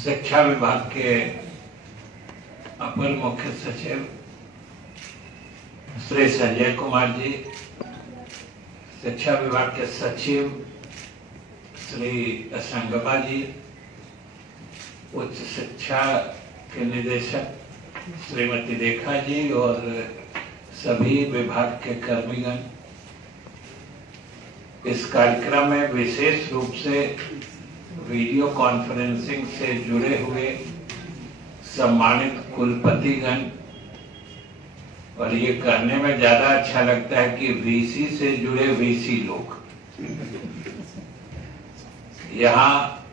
शिक्षा विभाग के अपर मुख्य सचिव श्री संजय कुमार जी, शिक्षा विभाग के सचिव श्री असंगबा जी, उच्च शिक्षा के निदेशक श्रीमती रेखा जी और सभी विभाग के कर्मीगण, इस कार्यक्रम में विशेष रूप से वीडियो कॉन्फ्रेंसिंग से जुड़े हुए सम्मानित कुलपतिगण, और ये कहने में ज्यादा अच्छा लगता है कि वीसी से जुड़े वीसी लोग, यहाँ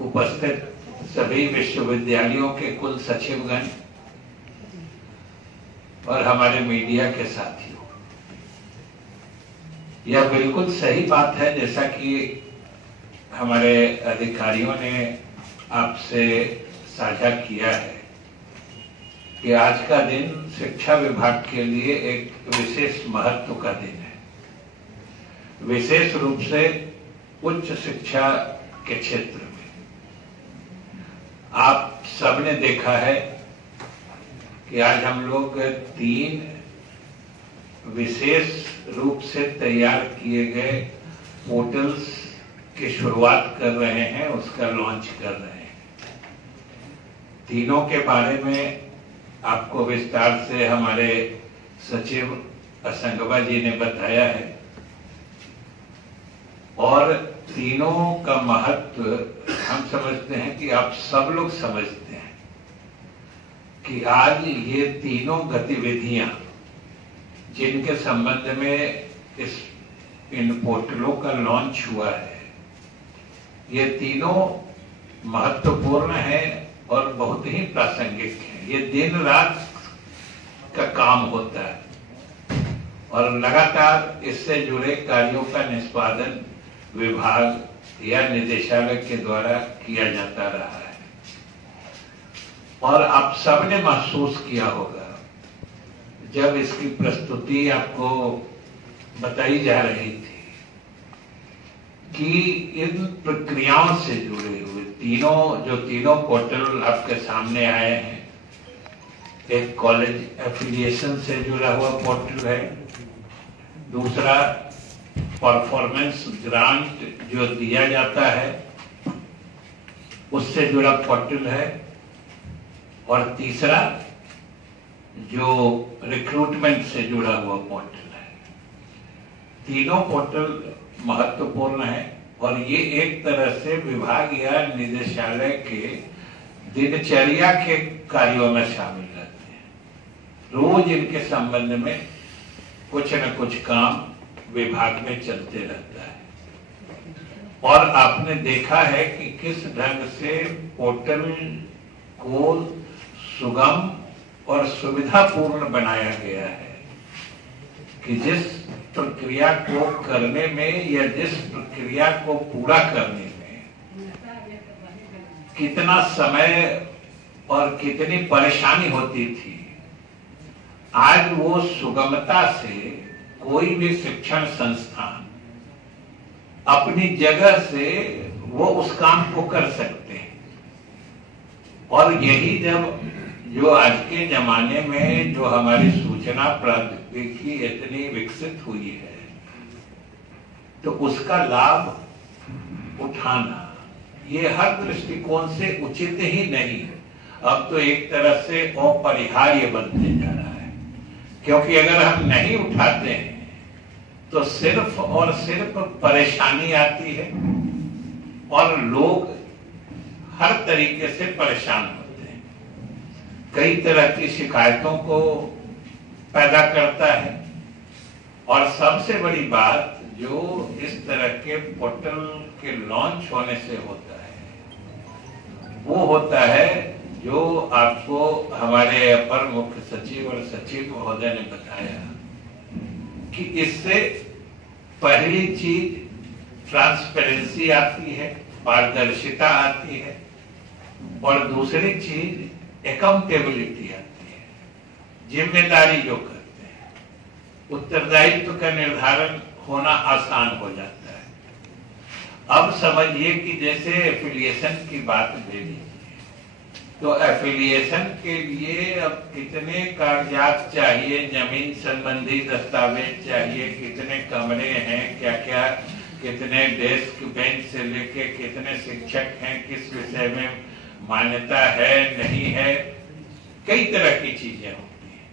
उपस्थित सभी विश्वविद्यालयों के कुल सचिवगण और हमारे मीडिया के साथियों, यह बिल्कुल सही बात है जैसा कि हमारे अधिकारियों ने आपसे साझा किया है कि आज का दिन शिक्षा विभाग के लिए एक विशेष महत्व का दिन है। विशेष रूप से उच्च शिक्षा के क्षेत्र में आप सबने देखा है कि आज हम लोग 3 विशेष रूप से तैयार किए गए पोर्टल्स की शुरुआत कर रहे हैं, उसका लॉन्च कर रहे हैं। तीनों के बारे में आपको विस्तार से हमारे सचिव असंगबा जी ने बताया है और तीनों का महत्व हम समझते हैं कि आप सब लोग समझते हैं कि आज ये तीनों गतिविधियां जिनके संबंध में इन पोर्टलों का लॉन्च हुआ है, ये तीनों महत्वपूर्ण है और बहुत ही प्रासंगिक है। ये दिन रात का काम होता है और लगातार इससे जुड़े कार्यों का निष्पादन विभाग या निदेशालय के द्वारा किया जाता रहा है। और आप सबने महसूस किया होगा जब इसकी प्रस्तुति आपको बताई जा रही थी कि इन प्रक्रियाओं से जुड़े हुए तीनों पोर्टल आपके सामने आए हैं। एक कॉलेज एफिलिएशन से जुड़ा हुआ पोर्टल है, दूसरा परफॉर्मेंस ग्रांट जो दिया जाता है उससे जुड़ा पोर्टल है, और तीसरा जो रिक्रूटमेंट से जुड़ा हुआ पोर्टल है। तीनों पोर्टल महत्वपूर्ण है और ये एक तरह से विभाग या निदेशालय के दिनचर्या के कार्यों में शामिल रहते हैं। रोज इनके संबंध में कुछ न कुछ काम विभाग में चलते रहता है और आपने देखा है कि किस ढंग से पोर्टल को सुगम और सुविधापूर्ण बनाया गया है कि जिस प्रक्रिया को करने में या जिस प्रक्रिया को पूरा करने में कितना समय और कितनी परेशानी होती थी, आज वो सुगमता से कोई भी शिक्षण संस्थान अपनी जगह से वो उस काम को कर सकते हैं। और यही जब जो आज के जमाने में जो हमारी सूचना प्रौद्योगिकी इतनी विकसित हुई है, तो उसका लाभ उठाना ये हर दृष्टिकोण से उचित ही नहीं है। अब तो एक तरह से अपरिहार्य बनते जा रहा है, क्योंकि अगर हम नहीं उठाते हैं तो सिर्फ और सिर्फ परेशानी आती है और लोग हर तरीके से परेशान होते हैं, कई तरह की शिकायतों को पैदा करता है। और सबसे बड़ी बात जो इस तरह के पोर्टल के लॉन्च होने से होता है वो होता है जो आपको हमारे अपर मुख्य सचिव और सचिव महोदय ने बताया कि इससे पहली चीज ट्रांसपेरेंसी आती है, पारदर्शिता आती है, और दूसरी चीज अकाउंटेबिलिटी आती है। जिम्मेदारी जो करते हैं, उत्तरदायित्व का निर्धारण होना आसान हो जाता है। अब समझिए कि जैसे एफिलिएशन की बात ले लीजिए, तो एफिलिएशन के लिए अब कितने कागजात चाहिए, जमीन संबंधी दस्तावेज चाहिए, कितने कमरे हैं, क्या क्या, कितने डेस्क बेंच से लेके कितने शिक्षक हैं, किस विषय में मान्यता है नहीं है, कई तरह की चीजें होती हैं।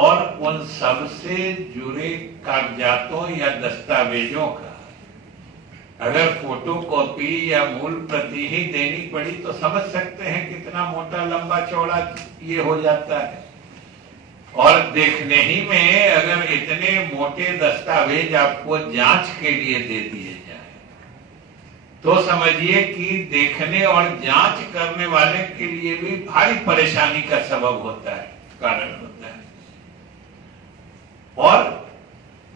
और उन सब से जुड़े कागजातों या दस्तावेजों का अगर फोटोकॉपी या मूल प्रति ही देनी पड़ी तो समझ सकते हैं कितना मोटा लंबा चौड़ा ये हो जाता है। और देखने ही में अगर इतने मोटे दस्तावेज आपको जांच के लिए दे दिए जाए तो समझिए कि देखने और जांच करने वाले के लिए भी भारी परेशानी का सबब होता है, कारण होता है। और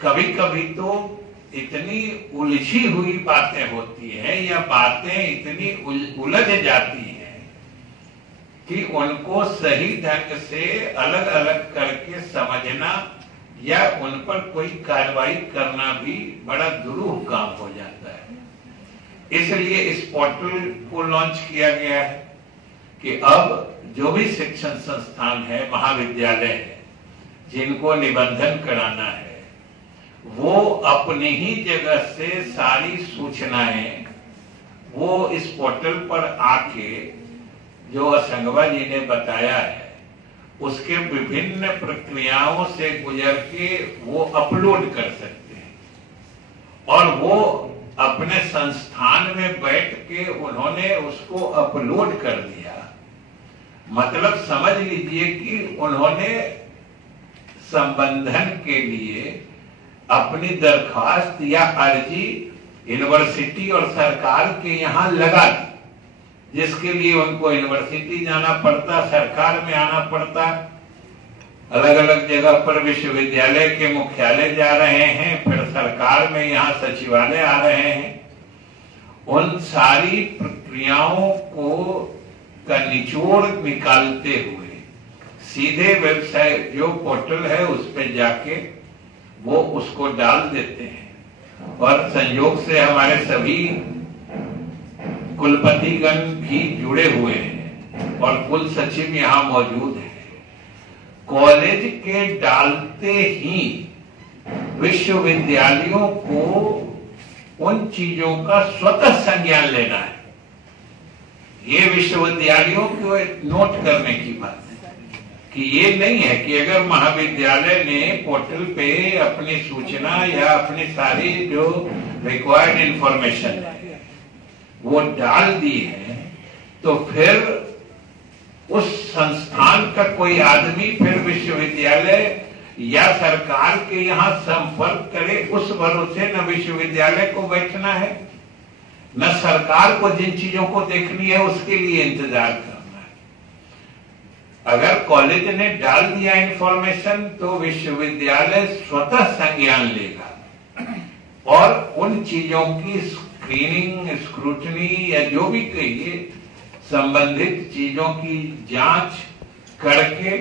कभी कभी तो इतनी उलझी हुई बातें होती हैं या बातें इतनी उलझ जाती हैं कि उनको सही ढंग से अलग अलग करके समझना या उन पर कोई कार्रवाई करना भी बड़ा दुरूह काम हो जाता है। इसलिए इस पोर्टल को लॉन्च किया गया है कि अब जो भी शिक्षण संस्थान है, महाविद्यालय है, जिनको निबंधन कराना है, वो अपनी ही जगह से सारी सूचनाएं वो इस पोर्टल पर आके, जो असंगवा जी ने बताया है, उसके विभिन्न प्रक्रियाओं से गुजर के वो अपलोड कर सकते हैं। और वो अपने संस्थान में बैठ के उन्होंने उसको अपलोड कर दिया, मतलब समझ लीजिए कि उन्होंने संबंधन के लिए अपनी दरखास्त या अर्जी यूनिवर्सिटी और सरकार के यहाँ लगा दी, जिसके लिए उनको यूनिवर्सिटी जाना पड़ता, सरकार में आना पड़ता, अलग अलग जगह पर विश्वविद्यालय के मुख्यालय जा रहे हैं, फिर सरकार में यहाँ सचिवालय आ रहे हैं। उन सारी प्रक्रियाओं को का निचोड़ निकालते हुए सीधे वेबसाइट जो पोर्टल है उस पर जाके वो उसको डाल देते हैं। और संयोग से हमारे सभी कुलपतिगण भी जुड़े हुए हैं और कुल सचिव यहाँ मौजूद है। कॉलेज के डालते ही विश्वविद्यालयों को उन चीजों का स्वतः संज्ञान लेना है। ये विश्वविद्यालयों को नोट करने की बात है कि ये नहीं है कि अगर महाविद्यालय ने पोर्टल पे अपनी सूचना या अपनी सारी जो रिक्वायर्ड इंफॉर्मेशन है वो डाल दी है तो फिर उस संस्थान का कोई आदमी फिर विश्वविद्यालय या सरकार के यहाँ संपर्क करे, उस भरोसे न विश्वविद्यालय को बैठना है न सरकार को जिन चीजों को देखनी है उसके लिए इंतजार करना है। अगर कॉलेज ने डाल दिया इंफॉर्मेशन तो विश्वविद्यालय स्वतः संज्ञान लेगा और उन चीजों की स्क्रीनिंग, स्क्रूटनी या जो भी कहिए संबंधित चीजों की जांच करके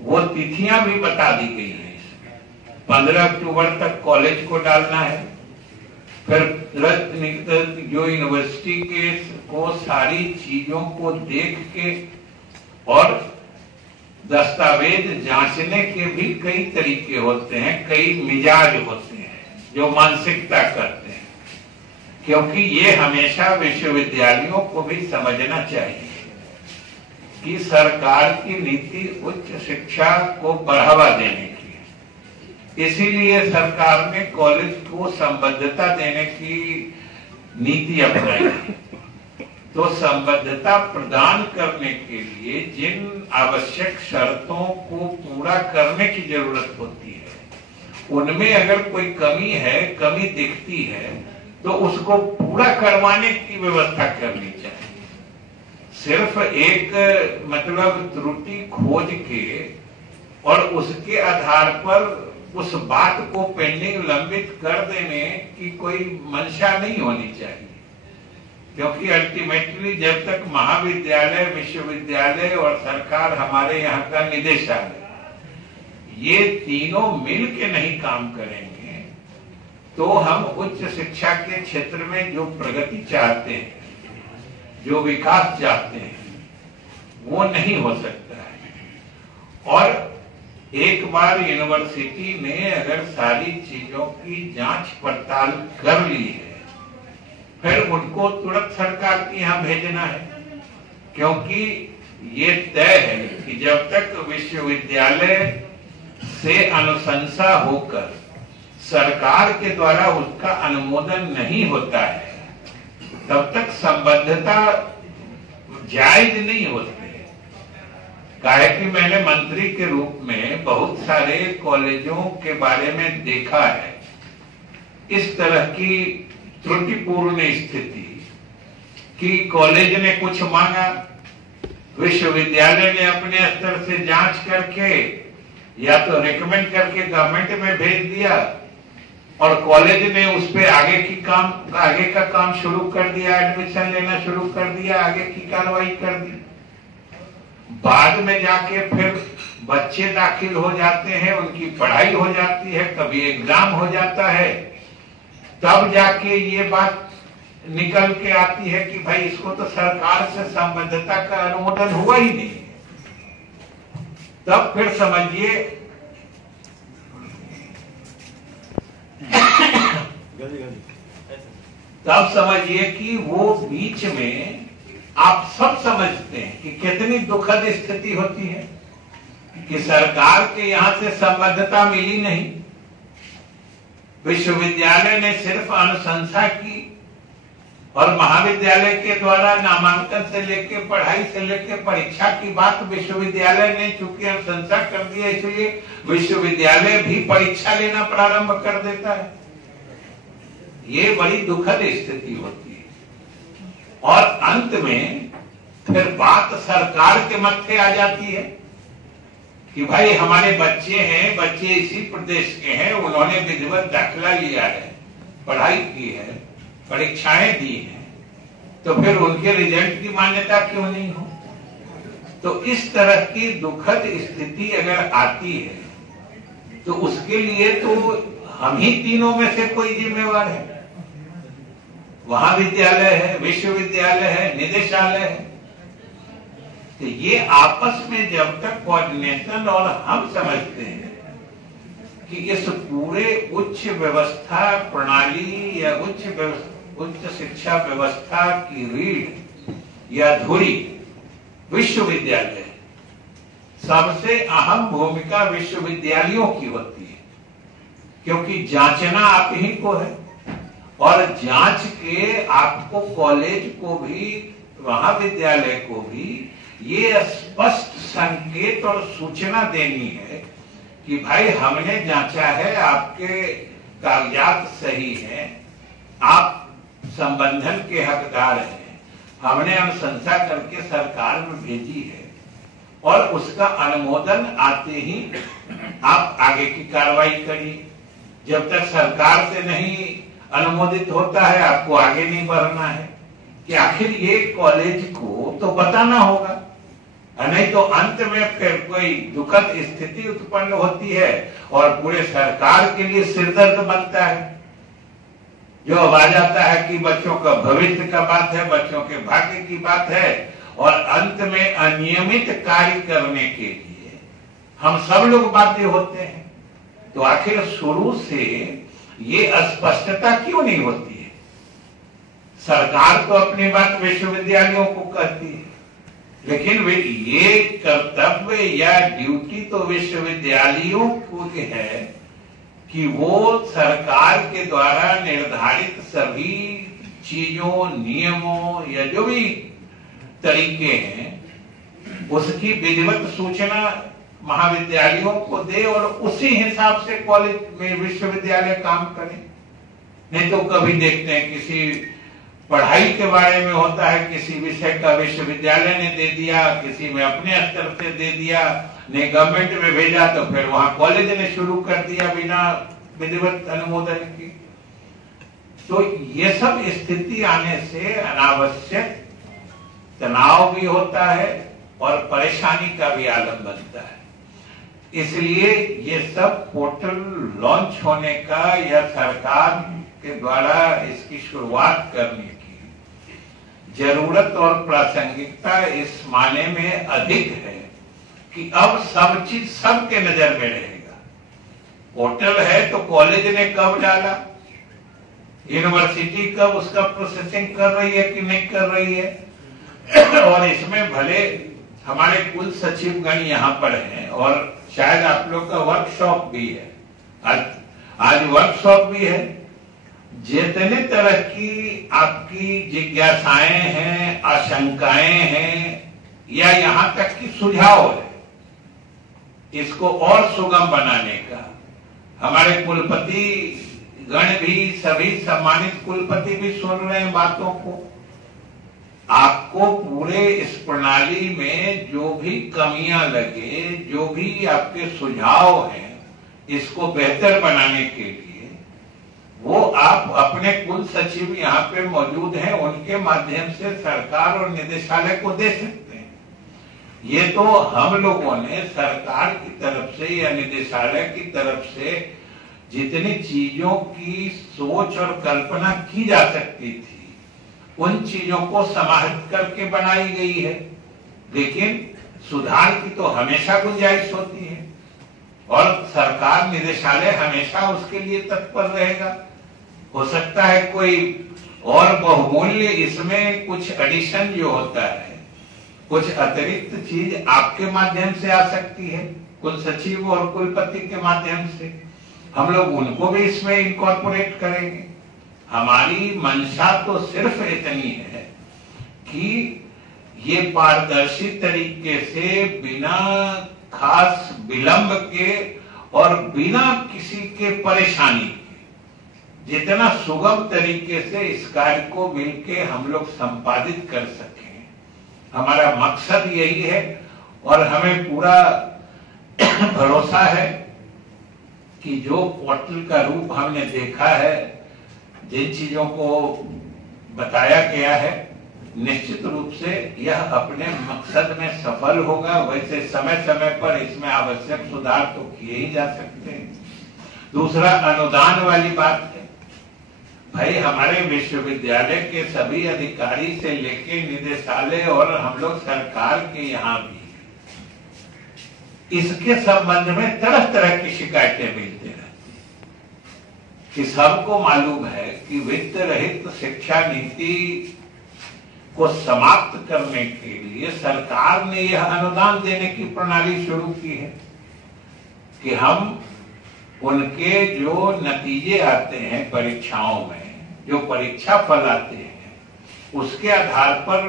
वो तिथियां भी बता दी गई हैं। 15 अक्टूबर तक कॉलेज को डालना है, फिर जो यूनिवर्सिटी के को सारी चीजों को देख के और दस्तावेज जांचने के भी कई तरीके होते हैं, कई मिजाज होते हैं जो मानसिकता करते हैं, क्योंकि ये हमेशा विश्वविद्यालयों को भी समझना चाहिए कि सरकार की नीति उच्च शिक्षा को बढ़ावा देने की है। इसीलिए सरकार ने कॉलेज को संबद्धता देने की नीति अपनाई है। तो संबद्धता प्रदान करने के लिए जिन आवश्यक शर्तों को पूरा करने की जरूरत होती है उनमें अगर कोई कमी है, कमी दिखती है तो उसको पूरा करवाने की व्यवस्था करनी चाहिए। सिर्फ एक मतलब त्रुटि खोज के और उसके आधार पर उस बात को पेंडिंग लंबित कर देने की कोई मंशा नहीं होनी चाहिए, क्योंकि अल्टीमेटली जब तक महाविद्यालय, विश्वविद्यालय और सरकार, हमारे यहाँ का निदेशालय, ये तीनों मिल के नहीं काम करेंगे तो हम उच्च शिक्षा के क्षेत्र में जो प्रगति चाहते हैं, जो विकास चाहते हैं, वो नहीं हो सकता है। और एक बार यूनिवर्सिटी ने अगर सारी चीजों की जांच पड़ताल कर ली है, फिर उनको तुरंत सरकार के यहाँ भेजना है, क्योंकि ये तय है कि जब तक विश्वविद्यालय से अनुशंसा होकर सरकार के द्वारा उसका अनुमोदन नहीं होता है, तब तक संबद्धता जायज नहीं होती है। काहे कि मैंने मंत्री के रूप में बहुत सारे कॉलेजों के बारे में देखा है इस तरह की त्रुटिपूर्ण स्थिति कि कॉलेज ने कुछ मांगा, विश्वविद्यालय ने अपने स्तर से जांच करके या तो रिकमेंड करके गवर्नमेंट में भेज दिया और कॉलेज ने उस पे आगे का काम शुरू कर दिया, एडमिशन लेना शुरू कर दिया, आगे की कार्रवाई कर दी। बाद में जाके फिर बच्चे दाखिल हो जाते हैं, उनकी पढ़ाई हो जाती है, कभी एग्जाम हो जाता है, तब जाके ये बात निकल के आती है कि भाई इसको तो सरकार से संबद्धता का अनुमोदन हुआ ही नहीं। तब फिर समझिए कि वो बीच में आप सब समझते हैं कि कितनी दुखद स्थिति होती है कि सरकार के यहां से संबद्धता मिली नहीं, विश्वविद्यालय ने सिर्फ अनुशंसा की और महाविद्यालय के द्वारा नामांकन से लेके पढ़ाई से लेके परीक्षा की बात विश्वविद्यालय ने चूंकि अनुशंसा कर दी है, इसलिए विश्वविद्यालय भी परीक्षा लेना प्रारंभ कर देता है। ये बड़ी दुखद स्थिति होती है और अंत में फिर बात सरकार के मत्थे आ जाती है कि भाई हमारे बच्चे हैं, बच्चे इसी प्रदेश के हैं, उन्होंने विधिवत दाखिला लिया है, पढ़ाई की है, परीक्षाएं दी हैं, तो फिर उनके रिजल्ट की मान्यता क्यों नहीं हो। तो इस तरह की दुखद स्थिति अगर आती है तो उसके लिए तो हम ही तीनों में से कोई जिम्मेवार है। महाविद्यालय है, विश्वविद्यालय है, निदेशालय है। तो ये आपस में जब तक कोऑर्डिनेशन, और हम समझते हैं कि इस पूरे उच्च व्यवस्था प्रणाली या उच्च शिक्षा व्यवस्था की रीढ़ या धुरी विश्वविद्यालय, सबसे अहम भूमिका विश्वविद्यालयों की होती है, क्योंकि जांचना आप ही को है और जांच के आपको कॉलेज को भी महाविद्यालय को भी ये स्पष्ट संकेत और सूचना देनी है कि भाई हमने जांचा है, आपके कागजात सही हैं, आप संबंधन के हकदार हैं, हमने अनुशंसा करके सरकार में भेजी है और उसका अनुमोदन आते ही आप आगे की कार्रवाई करिए। जब तक सरकार से नहीं अनुमोदित होता है आपको आगे नहीं बढ़ना है कि आखिर ये कॉलेज को तो बताना होगा, नहीं तो अंत में फिर कोई दुखद स्थिति उत्पन्न होती है और पूरे सरकार के लिए सिरदर्द बनता है। जो अब आ जाता है कि बच्चों का भविष्य का बात है, बच्चों के भाग्य की बात है और अंत में अनियमित कार्य करने के लिए हम सब लोग बाध्य होते हैं। तो आखिर शुरू से ये अस्पष्टता क्यों नहीं होती है? सरकार तो अपनी बात विश्वविद्यालयों को कहती है, लेकिन ये कर्तव्य या ड्यूटी तो विश्वविद्यालयों को है कि वो सरकार के द्वारा निर्धारित सभी चीजों, नियमों या जो भी तरीके हैं उसकी विधिवत सूचना महाविद्यालयों को दे और उसी हिसाब से कॉलेज में विश्वविद्यालय काम करे। नहीं तो कभी देखते हैं किसी पढ़ाई के बारे में होता है, किसी विषय का विश्वविद्यालय ने दे दिया, किसी में अपने स्तर से दे दिया, ने गवर्नमेंट में भेजा तो फिर वहां कॉलेज ने शुरू कर दिया बिना विधिवत अनुमोदन की। तो ये सब स्थिति आने से अनावश्यक तनाव भी होता है और परेशानी का भी आलम बनता है। इसलिए ये सब पोर्टल लॉन्च होने का या सरकार के द्वारा इसकी शुरुआत करने की जरूरत और प्रासंगिकता इस माने में अधिक है कि अब सब चीज सबके नजर में रहेगा। पोर्टल है तो कॉलेज ने कब डाला, यूनिवर्सिटी कब उसका प्रोसेसिंग कर रही है कि नहीं कर रही है, और इसमें भले हमारे कुल सचिवगण यहाँ पर हैं और शायद आप लोग का वर्कशॉप भी है, आज वर्कशॉप भी है। जितने तरह की आपकी जिज्ञासाएं हैं, आशंकाएं हैं या यहाँ तक कि सुझाव है, इसको और सुगम बनाने का हमारे कुलपति गण भी, सभी सम्मानित कुलपति भी सुन रहे हैं बातों को। आपको पूरे इस प्रणाली में जो भी कमियां लगे, जो भी आपके सुझाव हैं, इसको बेहतर बनाने के लिए वो आप अपने कुल सचिव यहाँ पे मौजूद हैं, उनके माध्यम से सरकार और निदेशालय को दे सकते हैं। ये तो हम लोगों ने सरकार की तरफ से या निदेशालय की तरफ से जितनी चीजों की सोच और कल्पना की जा सकती थी, उन चीजों को समाहित करके बनाई गई है। लेकिन सुधार की तो हमेशा गुंजाइश होती है और सरकार, निदेशालय हमेशा उसके लिए तत्पर रहेगा। हो सकता है कोई और बहुमूल्य इसमें कुछ एडिशन जो होता है, कुछ अतिरिक्त चीज आपके माध्यम से आ सकती है, कुल सचिव और कुलपति के माध्यम से। हम लोग उनको भी इसमें इनकॉर्पोरेट करेंगे। हमारी मंशा तो सिर्फ इतनी है कि ये पारदर्शी तरीके से, बिना खास विलंब के और बिना किसी के परेशानी के, जितना सुगम तरीके से इस कार्य को मिलके हम लोग संपादित कर सकें, हमारा मकसद यही है। और हमें पूरा भरोसा है कि जो पोर्टल का रूप हमने देखा है, जिन चीजों को बताया गया है, निश्चित रूप से यह अपने मकसद में सफल होगा। वैसे समय समय पर इसमें आवश्यक सुधार तो किए ही जा सकते हैं। दूसरा, अनुदान वाली बात है। भाई, हमारे विश्वविद्यालय के सभी अधिकारी से लेके निदेशालय और हम लोग सरकार के यहाँ भी इसके संबंध में तरह तरह की शिकायतें मिलती रहती हैं कि सबको मालूम है कि वित्त रहित शिक्षा नीति को समाप्त करने के लिए सरकार ने यह अनुदान देने की प्रणाली शुरू की है कि हम उनके जो नतीजे आते हैं परीक्षाओं में, जो परीक्षा फल आते हैं, उसके आधार पर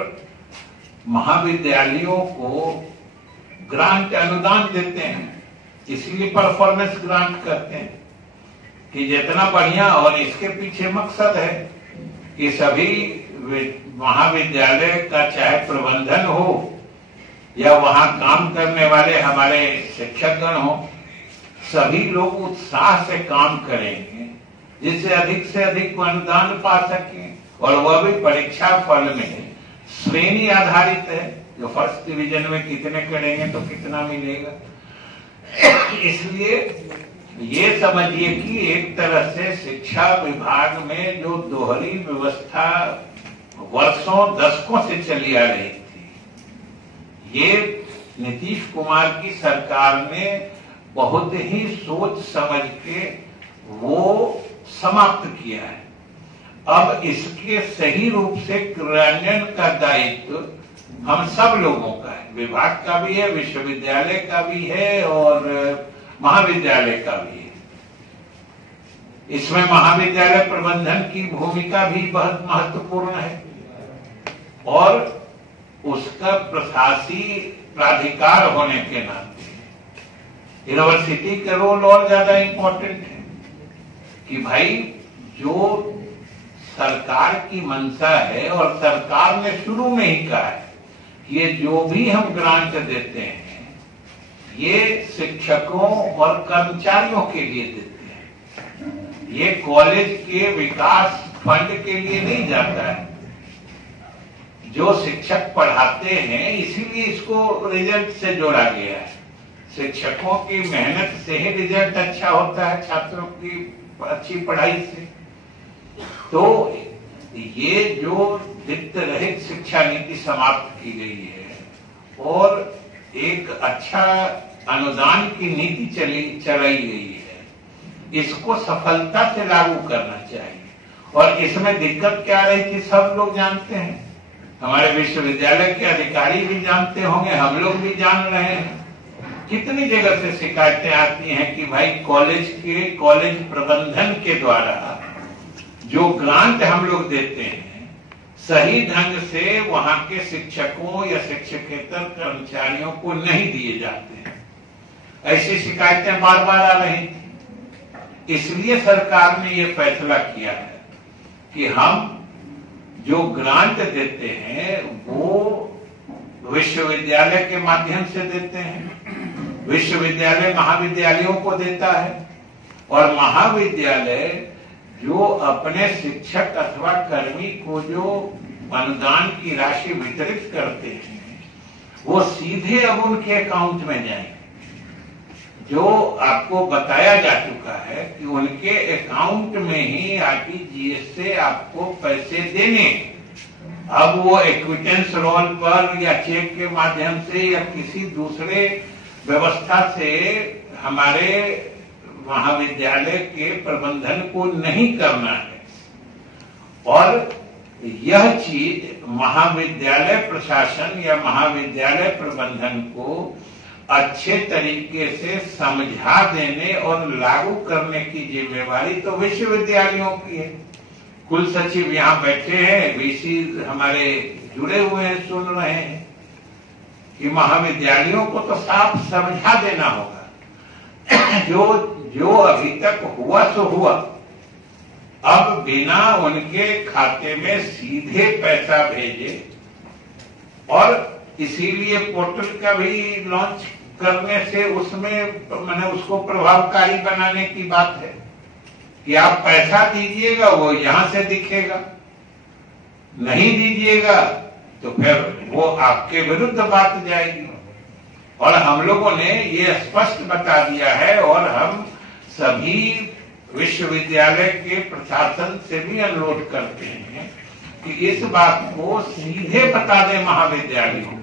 महाविद्यालयों को ग्रांट अनुदान देते हैं। इसीलिए परफॉर्मेंस ग्रांट करते हैं कि जितना बढ़िया, और इसके पीछे मकसद है कि सभी महाविद्यालय का चाहे प्रबंधन हो या वहां काम करने वाले हमारे शिक्षकगण हो, सभी लोग उत्साह से काम करेंगे जिससे अधिक अनुदान पा सकें। और वह भी परीक्षा फल में श्रेणी आधारित है, जो फर्स्ट डिवीजन में कितने करेंगे तो कितना मिलेगा। इसलिए ये समझिए कि एक तरह से शिक्षा विभाग में जो दोहरी व्यवस्था वर्षों दशकों से चली आ रही थी, ये नीतीश कुमार की सरकार ने बहुत ही सोच समझ के वो समाप्त किया है। अब इसके सही रूप से क्रियान्वयन का दायित्व हम सब लोगों का है, विभाग का भी है, विश्वविद्यालय का भी है और महाविद्यालय का भी है। इसमें महाविद्यालय प्रबंधन की भूमिका भी बहुत महत्वपूर्ण है और उसका प्रशासकीय प्राधिकार होने के नाते यूनिवर्सिटी का रोल और ज्यादा इंपॉर्टेंट है कि भाई जो सरकार की मंशा है, और सरकार ने शुरू में ही कहा है कि ये जो भी हम ग्रांट देते हैं ये शिक्षकों और कर्मचारियों के लिए देते हैं, ये कॉलेज के विकास फंड के लिए नहीं जाता है। जो शिक्षक पढ़ाते हैं, इसीलिए इसको रिजल्ट से जोड़ा गया है। शिक्षकों की मेहनत से ही रिजल्ट अच्छा होता है, छात्रों की अच्छी पढ़ाई से। तो ये जो वित्त रहित शिक्षा नीति समाप्त की गई है और एक अच्छा अनुदान की नीति चलाई गई है, इसको सफलता से लागू करना चाहिए। और इसमें दिक्कत क्या रही थी सब लोग जानते हैं, हमारे विश्वविद्यालय के अधिकारी भी जानते होंगे, हम लोग भी जान रहे हैं। कितनी जगह से शिकायतें आती हैं कि भाई कॉलेज प्रबंधन के द्वारा जो ग्रांट हम लोग देते हैं सही ढंग से वहां के शिक्षकों या शिक्षकेतर कर्मचारियों को नहीं दिए जाते हैं। ऐसी शिकायतें बार बार आ रही थी। इसलिए सरकार ने ये फैसला किया है कि हम जो ग्रांट देते हैं वो विश्वविद्यालय के माध्यम से देते हैं। विश्वविद्यालय महाविद्यालयों को देता है और महाविद्यालय जो अपने शिक्षक अथवा कर्मी को जो अनुदान की राशि वितरित करते हैं वो सीधे अब उनके अकाउंट में जाएंगे। जो आपको बताया जा चुका है कि उनके अकाउंट में ही आरटीजीएस से आपको पैसे देने, अब वो एक्विटेंस रोल पर या चेक के माध्यम से या किसी दूसरे व्यवस्था से हमारे महाविद्यालय के प्रबंधन को नहीं करना है। और यह चीज महाविद्यालय प्रशासन या महाविद्यालय प्रबंधन को अच्छे तरीके से समझा देने और लागू करने की जिम्मेवारी तो विश्वविद्यालयों की है। कुल सचिव यहाँ बैठे हैं, वीसी हमारे जुड़े हुए हैं, सुन रहे हैं कि महाविद्यालयों को तो साफ समझा देना होगा। जो अभी तक हुआ सो हुआ, अब बिना उनके खाते में सीधे पैसा भेजे, और इसीलिए पोर्टल का भी लॉन्च करने से उसमें मैंने उसको प्रभावकारी बनाने की बात है कि आप पैसा दीजिएगा वो यहां से दिखेगा, नहीं दीजिएगा तो फिर वो आपके विरुद्ध बात जाएगी। और हम लोगों ने ये स्पष्ट बता दिया है और हम सभी विश्वविद्यालय के प्रशासन से भी अनुरोध करते हैं कि इस बात को सीधे बता दें महाविद्यालयों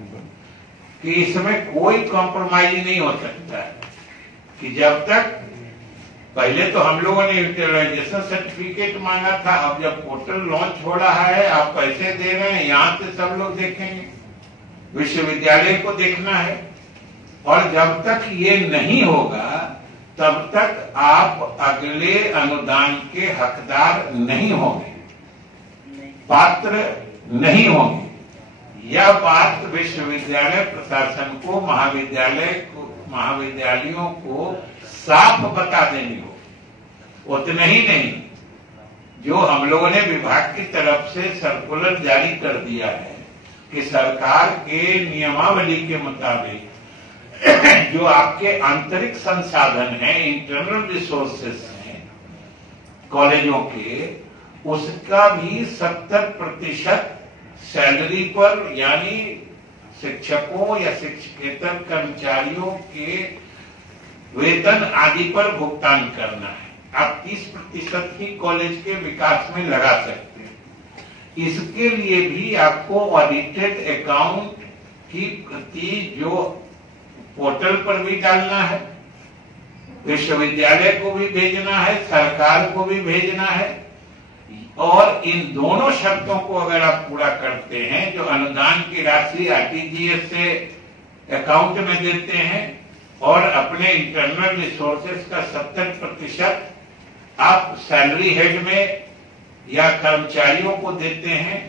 कि इसमें कोई कॉम्प्रोमाइज नहीं हो सकता है। कि जब तक पहले तो हम लोगों ने यूटिलाइजेशन सर्टिफिकेट मांगा था, अब जब पोर्टल लॉन्च हो रहा है, आप पैसे दे रहे हैं, यहाँ से सब लोग देखेंगे, विश्वविद्यालय को देखना है। और जब तक ये नहीं होगा तब तक आप अगले अनुदान के हकदार नहीं होंगे, पात्र नहीं होंगे। यह बात विश्वविद्यालय प्रशासन को महाविद्यालयों को साफ बता देनी हो। उतना ही नहीं, जो हम लोगों ने विभाग की तरफ से सर्कुलर जारी कर दिया है कि सरकार के नियमावली के मुताबिक जो आपके आंतरिक संसाधन हैं, इंटरनल रिसोर्सेस हैं कॉलेजों के, उसका भी 70% सैलरी पर यानी शिक्षकों या शिक्षकेतर कर्मचारियों के वेतन आदि पर भुगतान करना है। आप 30% ही कॉलेज के विकास में लगा सकते हैं। इसके लिए भी आपको ऑडिटेड अकाउंट की प्रति जो पोर्टल पर भी डालना है, विश्वविद्यालय को भी भेजना है, सरकार को भी भेजना है। और इन दोनों शर्तों को अगर आप पूरा करते हैं, जो अनुदान की राशि आरटीजीएस से अकाउंट में देते हैं और अपने इंटरनल रिसोर्सेज का 70% आप सैलरी हेड में या कर्मचारियों को देते हैं,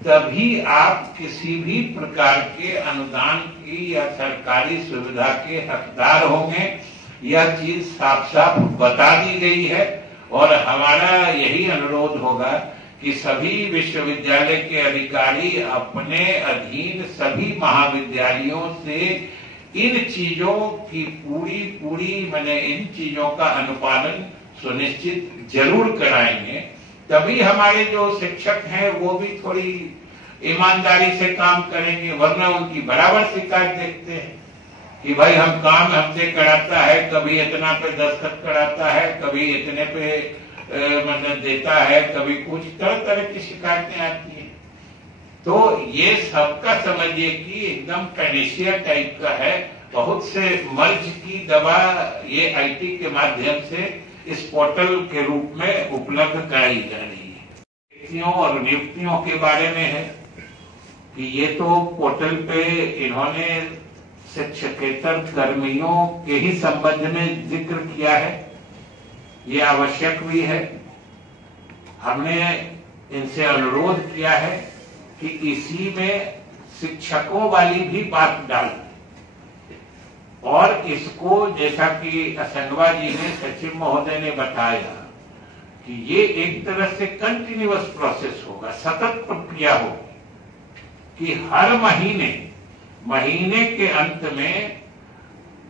तभी आप किसी भी प्रकार के अनुदान की या सरकारी सुविधा के हकदार होंगे। यह चीज साफ साफ बता दी गई है और हमारा यही अनुरोध होगा कि सभी विश्वविद्यालय के अधिकारी अपने अधीन सभी महाविद्यालयों से इन चीजों की पूरी मैंने इन चीजों का अनुपालन सुनिश्चित जरूर कराएंगे। तभी हमारे जो शिक्षक हैं वो भी थोड़ी ईमानदारी से काम करेंगे, वरना उनकी बराबर शिकायत देखते हैं कि भाई हम काम हमसे कराता है, कभी इतना पे दस्तखत कराता है, कभी इतने पे मतलब देता है, कभी कुछ तरह तरह की शिकायतें आती हैं। तो ये सबका समझिए कि एकदम पैनेशिया टाइप का है। बहुत से मर्ज की दवा ये आईटी के माध्यम से इस पोर्टल के रूप में उपलब्ध कराई जा रही है। नियुक्तियों और नियुक्तियों के बारे में है कि ये तो पोर्टल पे इन्होंने शिक्षकेतर कर्मियों के ही संबंध में जिक्र किया है। ये आवश्यक भी है। हमने इनसे अनुरोध किया है कि इसी में शिक्षकों वाली भी बात डाल, और इसको जैसा कि असंगवा जी ने, सचिव महोदय ने बताया कि ये एक तरह से कंटिन्यूअस प्रोसेस होगा, सतत प्रक्रिया होगी कि हर महीने के अंत में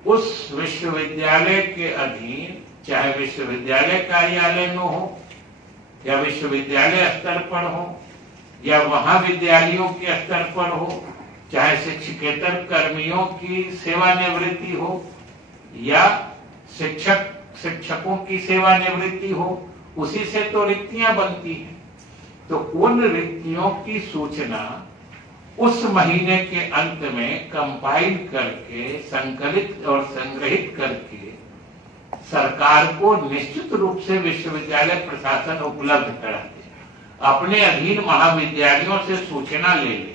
उस विश्वविद्यालय के अधीन, चाहे विश्वविद्यालय कार्यालय में हो या विश्वविद्यालय स्तर पर हो या महाविद्यालयों के स्तर पर हो, चाहे शिक्षकेतर कर्मियों की सेवानिवृत्ति हो या शिक्षकों की सेवानिवृत्ति हो, उसी से तो रिक्तियां बनती हैं। तो उन रिक्तियों की सूचना उस महीने के अंत में कंपाइल करके, संकलित और संग्रहित करके सरकार को निश्चित रूप से विश्वविद्यालय प्रशासन उपलब्ध करा दे, अपने अधीन महाविद्यालयों से सूचना ले ले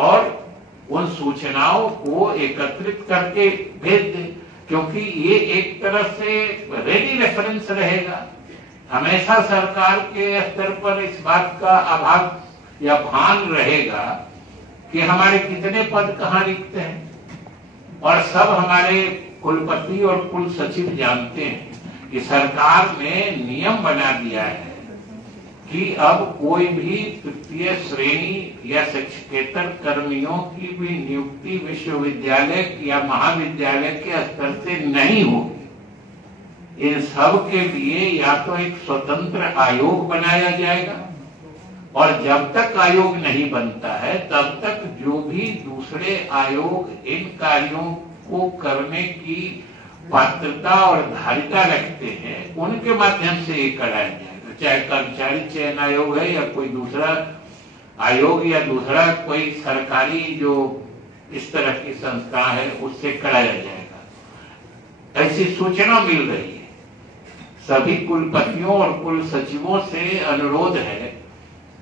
और उन सूचनाओं को एकत्रित करके भेज दे, क्योंकि ये एक तरह से रेडी रेफरेंस रहेगा। हमेशा सरकार के स्तर पर इस बात का अभाव या भान रहेगा कि हमारे कितने पद कहाँ रिक्त हैं, और सब हमारे कुलपति और कुल सचिव जानते हैं कि सरकार ने नियम बना दिया है कि अब कोई भी तृतीय श्रेणी या शिक्षकेतर कर्मियों की भी नियुक्ति विश्वविद्यालय या महाविद्यालय के स्तर से नहीं होगी। इन सब के लिए या तो एक स्वतंत्र आयोग बनाया जाएगा, और जब तक आयोग नहीं बनता है तब तक जो भी दूसरे आयोग इन कार्यों को करने की पात्रता और धारिता रखते हैं, उनके माध्यम से ये कराया जाएगा। चाहे कर्मचारी चयन आयोग है या कोई दूसरा आयोग या दूसरा कोई सरकारी जो इस तरह की संस्था है, उससे कराया जाएगा। ऐसी सूचना मिल रही है। सभी कुलपतियों और कुल सचिवों से अनुरोध है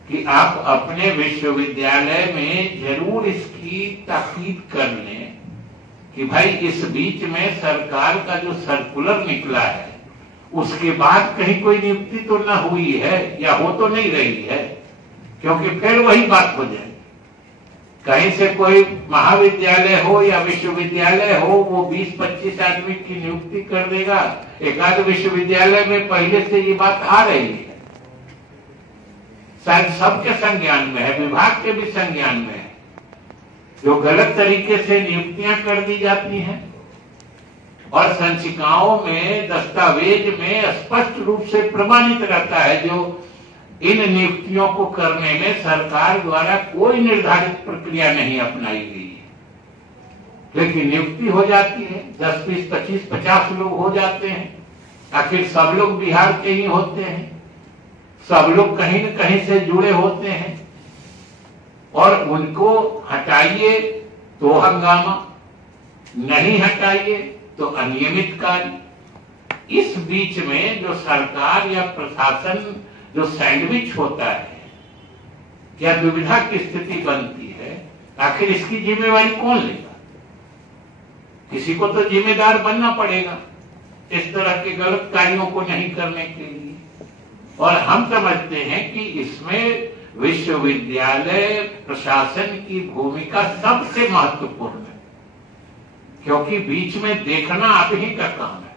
कि आप अपने विश्वविद्यालय में जरूर इसकी ताकीद कर लें कि भाई इस बीच में सरकार का जो सर्कुलर निकला है उसके बाद कहीं कोई नियुक्ति तो न हुई है या हो तो नहीं रही है, क्योंकि फिर वही बात हो जाए। कहीं से कोई महाविद्यालय हो या विश्वविद्यालय हो, वो 20-25 आदमी की नियुक्ति कर देगा। एकाध विश्वविद्यालय में पहले से ये बात आ रही है, शायद सबके संज्ञान में है, विभाग के भी संज्ञान में है, जो गलत तरीके से नियुक्तियां कर दी जाती हैं और संचिकाओं में, दस्तावेज में स्पष्ट रूप से प्रमाणित रहता है जो इन नियुक्तियों को करने में सरकार द्वारा कोई निर्धारित प्रक्रिया नहीं अपनाई गई है, लेकिन नियुक्ति हो जाती है। 10, 20, 25, 50 लोग हो जाते हैं। आखिर सब लोग बिहार के ही होते हैं, सब लोग कहीं न कहीं से जुड़े होते हैं, और उनको हटाइए तो हंगामा, नहीं हटाइए तो अनियमित कार्य। इस बीच में जो सरकार या प्रशासन जो सैंडविच होता है, क्या दुविधा की स्थिति बनती है, आखिर इसकी जिम्मेवारी कौन लेगा? किसी को तो जिम्मेदार बनना पड़ेगा इस तरह के गलत कार्यों को नहीं करने के लिए। और हम समझते हैं कि इसमें विश्वविद्यालय प्रशासन की भूमिका सबसे महत्वपूर्ण है, क्योंकि बीच में देखना आप ही का काम है।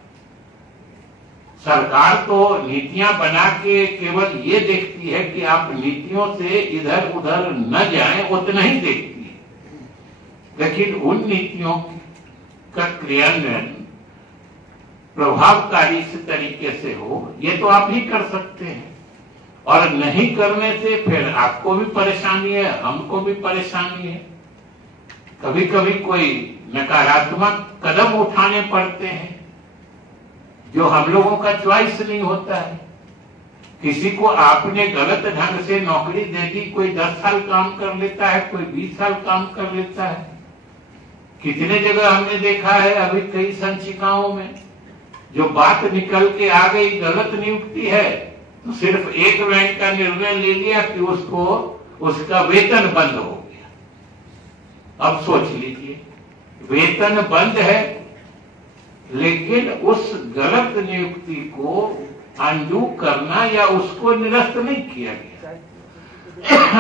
सरकार तो नीतियां बना के केवल ये देखती है कि आप नीतियों से इधर उधर न जाएं, उतना ही देखती है, लेकिन उन नीतियों का क्रियान्वयन प्रभावकारी तरीके से हो, ये तो आप ही कर सकते हैं। और नहीं करने से फिर आपको भी परेशानी है, हमको भी परेशानी है। कभी कभी कोई नकारात्मक कदम उठाने पड़ते हैं जो हम लोगों का चॉइस नहीं होता है। किसी को आपने गलत ढंग से नौकरी दे दी, कोई 10 साल काम कर लेता है, कोई 20 साल काम कर लेता है। कितने जगह हमने देखा है अभी कई संचिकाओं में जो बात निकल के आ गई गलत नियुक्ति है, तो सिर्फ एक बैंक का निर्णय ले लिया कि उसको उसका वेतन बंद हो गया। अब सोच लीजिए, वेतन बंद है लेकिन उस गलत नियुक्ति को अंडू करना या उसको निरस्त नहीं किया गया।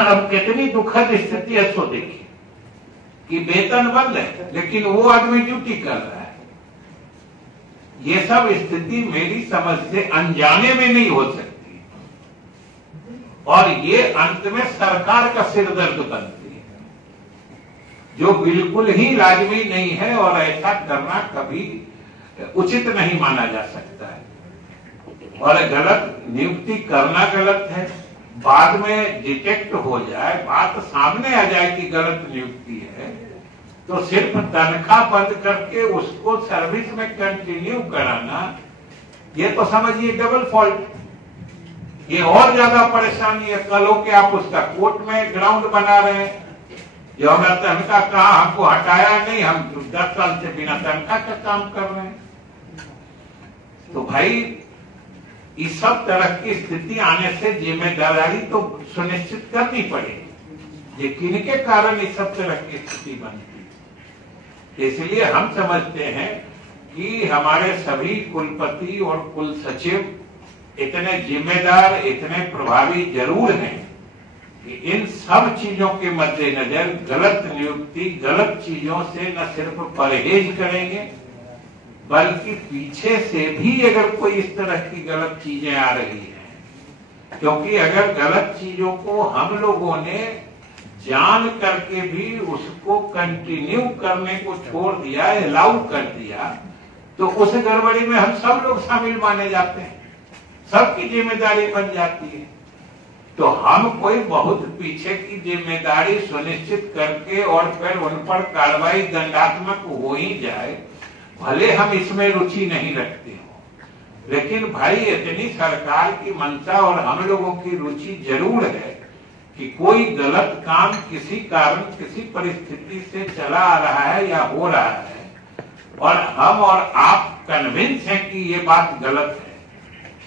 अब कितनी दुखद स्थिति है, सो देखिए कि वेतन बंद है लेकिन वो आदमी ड्यूटी कर रहा है। ये सब स्थिति मेरी समझ से अनजाने में नहीं हो सकती और ये अंत में सरकार का सिरदर्द बनती है, जो बिल्कुल ही लाजमी नहीं है और ऐसा करना कभी उचित नहीं माना जा सकता है। और गलत नियुक्ति करना गलत है, बाद में डिटेक्ट हो जाए, बात सामने आ जाए कि गलत नियुक्ति है, तो सिर्फ तनख्वाह बंद करके उसको सर्विस में कंटिन्यू कराना, ये तो समझिए डबल फॉल्ट। ये और ज्यादा परेशानी है। कल हो के आप उसका कोर्ट में ग्राउंड बना रहे हैं, जो हमारा तनख्वाह कहा, हमको हटाया नहीं, हम 10 साल से बिना तनख्वाह का काम कर रहे हैं। तो भाई इस सब तरह की स्थिति आने से जिम्मेदारी तो सुनिश्चित करनी पड़ेगी। ये किनके कारण इस सब तरह की स्थिति बनती, इसलिए हम समझते हैं कि हमारे सभी कुलपति और कुल सचिव इतने जिम्मेदार, इतने प्रभावी जरूर हैं कि इन सब चीजों के मद्देनजर गलत नियुक्ति, गलत चीजों से न सिर्फ परहेज करेंगे बल्कि पीछे से भी अगर कोई इस तरह की गलत चीजें आ रही हैं, क्योंकि अगर गलत चीजों को हम लोगों ने जान करके भी उसको कंटिन्यू करने को छोड़ दिया, अलाउ कर दिया, तो उस गड़बड़ी में हम सब लोग शामिल माने जाते हैं, सबकी जिम्मेदारी बन जाती है। तो हम कोई बहुत पीछे की जिम्मेदारी सुनिश्चित करके और फिर उन पर कार्रवाई दंडात्मक हो ही जाए, भले हम इसमें रुचि नहीं रखते हो, लेकिन भाई इतनी सरकार की मंशा और हम लोगों की रुचि जरूर है कि कोई गलत काम किसी कारण, किसी परिस्थिति से चला आ रहा है या हो रहा है और हम और आप कन्विंस हैं कि ये बात गलत है,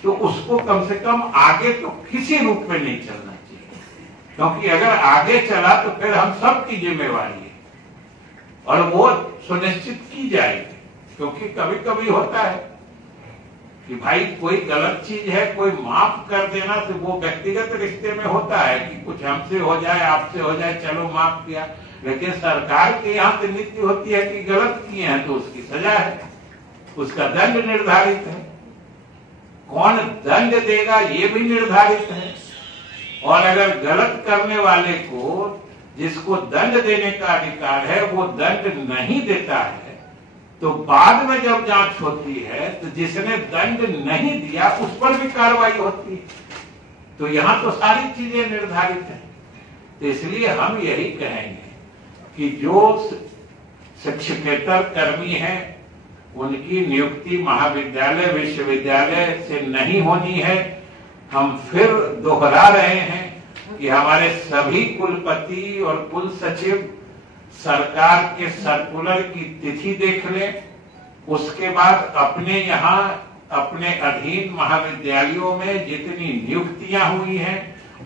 तो उसको कम से कम आगे तो किसी रूप में नहीं चलना चाहिए, क्योंकि अगर आगे चला तो फिर हम सबकी जिम्मेवारी है और वो सुनिश्चित की जाएगी। क्योंकि कभी कभी होता है कि भाई कोई गलत चीज है, कोई माफ कर देना, तो वो व्यक्तिगत रिश्ते में होता है कि कुछ हमसे हो जाए, आपसे हो जाए, चलो माफ किया, लेकिन सरकार के यहाँ तो नीति होती है कि गलत किए हैं तो उसकी सजा है, उसका दंड निर्धारित है, कौन दंड देगा ये भी निर्धारित है। और अगर गलत करने वाले को जिसको दंड देने का अधिकार है वो दंड नहीं देता है, तो बाद में जब जांच होती है तो जिसने दंड नहीं दिया उस पर भी कार्रवाई होती है। तो यहां तो सारी चीजें निर्धारित हैं। तो इसलिए हम यही कहेंगे कि जो शिक्षकेतर कर्मी हैं उनकी नियुक्ति महाविद्यालय, विश्वविद्यालय से नहीं होनी है। हम फिर दोहरा रहे हैं कि हमारे सभी कुलपति और कुल सचिव सरकार के सर्कुलर की तिथि देख लें, उसके बाद अपने यहाँ अपने अधीन महाविद्यालयों में जितनी नियुक्तियां हुई हैं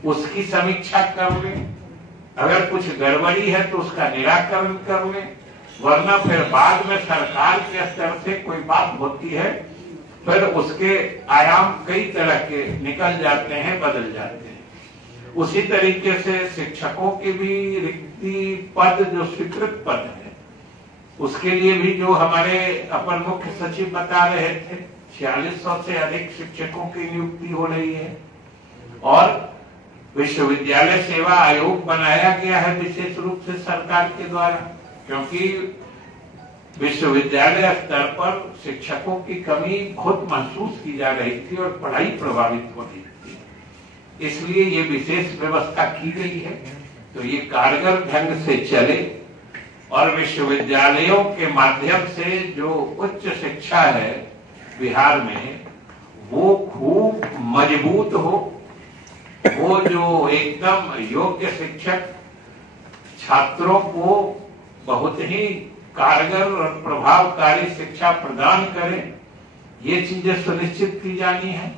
उसकी समीक्षा कर लें। अगर कुछ गड़बड़ी है तो उसका निराकरण कर लें, वरना फिर बाद में सरकार के स्तर से कोई बात होती है, फिर उसके आयाम कई तरह के निकल जाते हैं, बदल जाते हैं। उसी तरीके से शिक्षकों के भी रिक्ति पद जो स्वीकृत पद है उसके लिए भी जो हमारे अपर मुख्य सचिव बता रहे थे 4600 से अधिक शिक्षकों की नियुक्ति हो रही है। और विश्वविद्यालय सेवा आयोग बनाया गया है विशेष रूप से सरकार के द्वारा, क्योंकि विश्वविद्यालय स्तर पर शिक्षकों की कमी बहुत महसूस की जा रही थी और पढ़ाई प्रभावित हो रही थी, इसलिए ये विशेष व्यवस्था की गई है। तो ये कारगर ढंग से चले और विश्वविद्यालयों के माध्यम से जो उच्च शिक्षा है बिहार में वो खूब मजबूत हो, वो जो एकदम योग्य शिक्षक छात्रों को बहुत ही कारगर और प्रभावकारी शिक्षा प्रदान करें, ये चीजें सुनिश्चित की जानी है।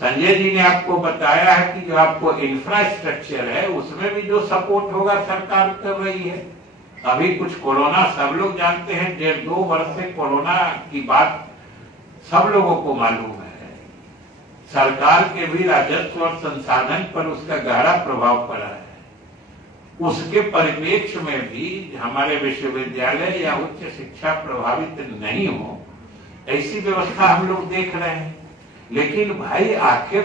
संजय जी ने आपको बताया है कि जो आपको इंफ्रास्ट्रक्चर है उसमें भी जो सपोर्ट होगा सरकार कर रही है। अभी कुछ कोरोना सब लोग जानते हैं, 1.5-2 वर्ष से कोरोना की बात सब लोगों को मालूम है। सरकार के भी राजस्व और संसाधन पर उसका गहरा प्रभाव पड़ा है। उसके परिप्रेक्ष्य में भी हमारे विश्वविद्यालय या उच्च शिक्षा प्रभावित नहीं हो, ऐसी व्यवस्था हम लोग देख रहे हैं। लेकिन भाई आखिर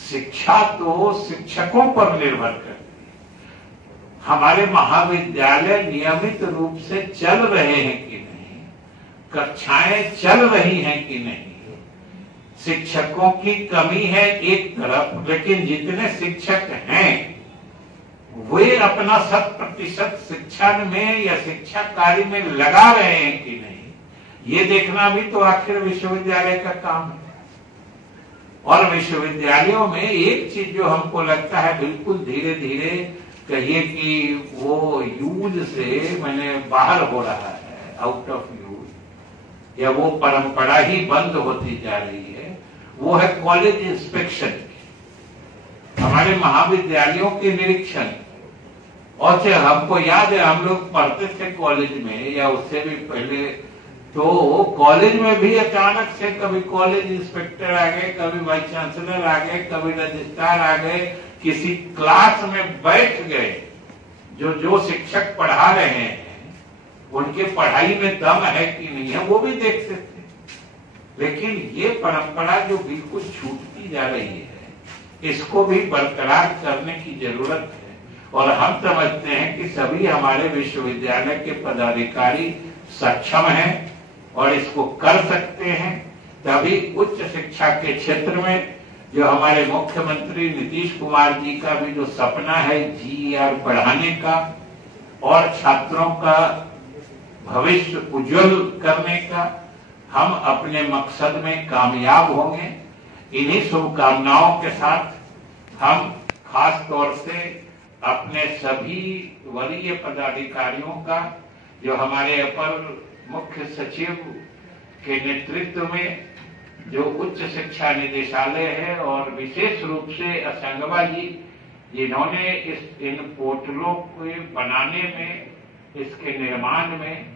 शिक्षा तो शिक्षकों पर निर्भर करती है। हमारे महाविद्यालय नियमित रूप से चल रहे हैं कि नहीं, कक्षाएं चल रही हैं कि नहीं, शिक्षकों की कमी है एक तरफ, लेकिन जितने शिक्षक हैं वे अपना 100% शिक्षा में या शिक्षा कार्य में लगा रहे हैं कि नहीं, ये देखना भी तो आखिर विश्वविद्यालय का काम है। और विश्वविद्यालयों में एक चीज जो हमको लगता है बिल्कुल धीरे धीरे कहिए कि वो यूज से मैंने बाहर हो रहा है, आउट ऑफ यूज, या वो परंपरा ही बंद होती जा रही है, वो है कॉलेज इंस्पेक्शन। हमारे महाविद्यालयों के निरीक्षण। और हमको याद है हम लोग पढ़ते थे कॉलेज में या उससे भी पहले, तो कॉलेज में भी अचानक से कभी कॉलेज इंस्पेक्टर आ गए, कभी वाइस चांसलर आ गए, कभी रजिस्ट्रार आ गए, किसी क्लास में बैठ गए। जो शिक्षक पढ़ा रहे हैं उनके पढ़ाई में दम है कि नहीं है वो भी देखते थे। लेकिन ये परंपरा जो बिल्कुल छूटती जा रही है, इसको भी बरकरार करने की जरूरत है। और हम समझते हैं कि सभी हमारे विश्वविद्यालय के पदाधिकारी सक्षम हैं और इसको कर सकते हैं। तभी उच्च शिक्षा के क्षेत्र में जो हमारे मुख्यमंत्री नीतीश कुमार जी का भी जो सपना है GER बढ़ाने का और छात्रों का भविष्य उज्जवल करने का, हम अपने मकसद में कामयाब होंगे। इन्हीं शुभकामनाओं के साथ हम खास तौर से अपने सभी वरीय पदाधिकारियों का, जो हमारे अपर मुख्य सचिव के नेतृत्व में जो उच्च शिक्षा निदेशालय है, और विशेष रूप से असंगवा जी जिन्होंने इन पोर्टलों को बनाने में, इसके निर्माण में